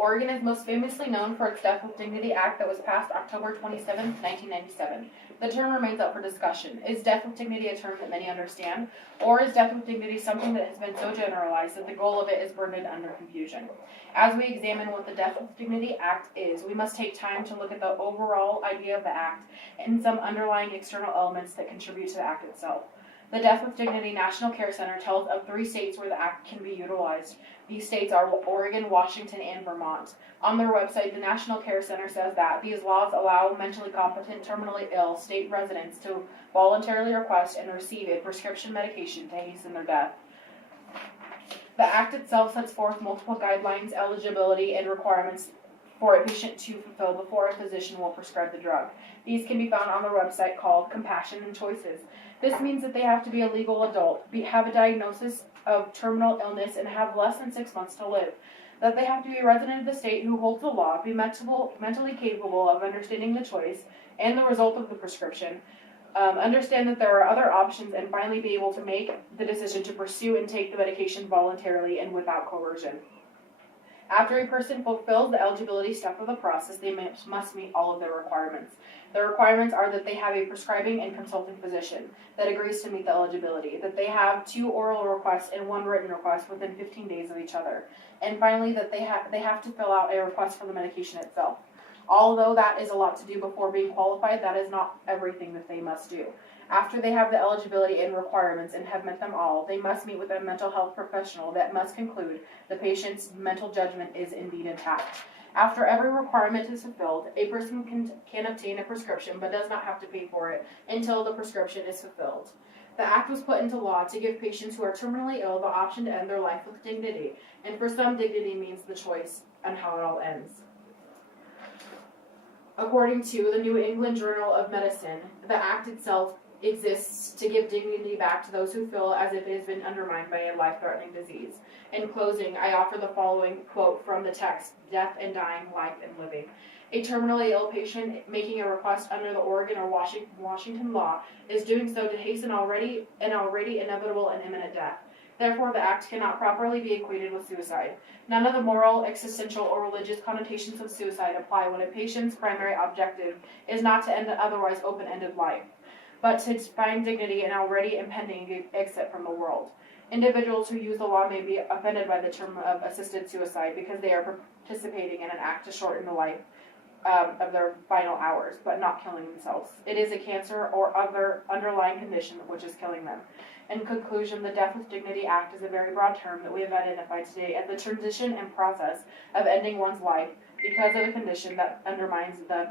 Oregon is most famously known for its Death with Dignity Act that was passed October 27, 1997. The term remains up for discussion. Is death with dignity a term that many understand, or is death with dignity something that has been so generalized that the goal of it is burdened under confusion? As we examine what the Death with Dignity Act is, we must take time to look at the overall idea of the Act and some underlying external elements that contribute to the Act itself. The Death with Dignity National Care Center tells of 3 states where the Act can be utilized. These states are Oregon, Washington, and Vermont. On their website, the National Care Center says that these laws allow mentally competent, terminally ill state residents to voluntarily request and receive a prescription medication to hasten their death. The Act itself sets forth multiple guidelines, eligibility, and requirements for a patient to fulfill before a physician will prescribe the drug. These can be found on their website called Compassion and Choices. This means that they have to be a legal adult, have a diagnosis of terminal illness, and have less than 6 months to live. That they have to be a resident of the state who holds the law, be mentally capable of understanding the choice and the result of the prescription, understand that there are other options, and finally be able to make the decision to pursue and take the medication voluntarily and without coercion. After a person fulfills the eligibility step of the process, they must meet all of their requirements. The requirements are that they have a prescribing and consulting physician that agrees to meet the eligibility, that they have 2 oral requests and 1 written request within 15 days of each other, and finally that they have to fill out a request for the medication itself. Although that is a lot to do before being qualified, that is not everything that they must do. After they have the eligibility and requirements and have met them all, they must meet with a mental health professional that must conclude the patient's mental judgment is indeed intact. After every requirement is fulfilled, a person can obtain a prescription but does not have to pay for it until the prescription is fulfilled. The Act was put into law to give patients who are terminally ill the option to end their life with dignity, and for some, dignity means the choice on how it all ends. According to the New England Journal of Medicine, the Act itself exists to give dignity back to those who feel as if it has been undermined by a life-threatening disease. In closing, I offer the following quote from the text, Death and Dying, Life and Living. A terminally ill patient making a request under the Oregon or Washington law is doing so to hasten an already inevitable and imminent death. Therefore, the Act cannot properly be equated with suicide. None of the moral, existential, or religious connotations of suicide apply when a patient's primary objective is not to end an otherwise open-ended life, but to find dignity in already impending exit from the world. Individuals who use the law may be offended by the term of assisted suicide because they are participating in an act to shorten the life of their final hours, but not killing themselves. It is a cancer or other underlying condition which is killing them. In conclusion, the Death with Dignity Act is a very broad term that we have identified today as the transition and process of ending one's life because of a condition that undermines the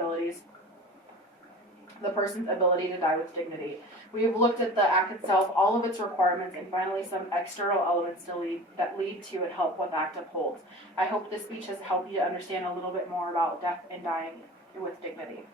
person's ability to die with dignity. We have looked at the Act itself, all of its requirements, and finally some external elements that lead to and help what the Act upholds. I hope this speech has helped you to understand a little bit more about death and dying with dignity.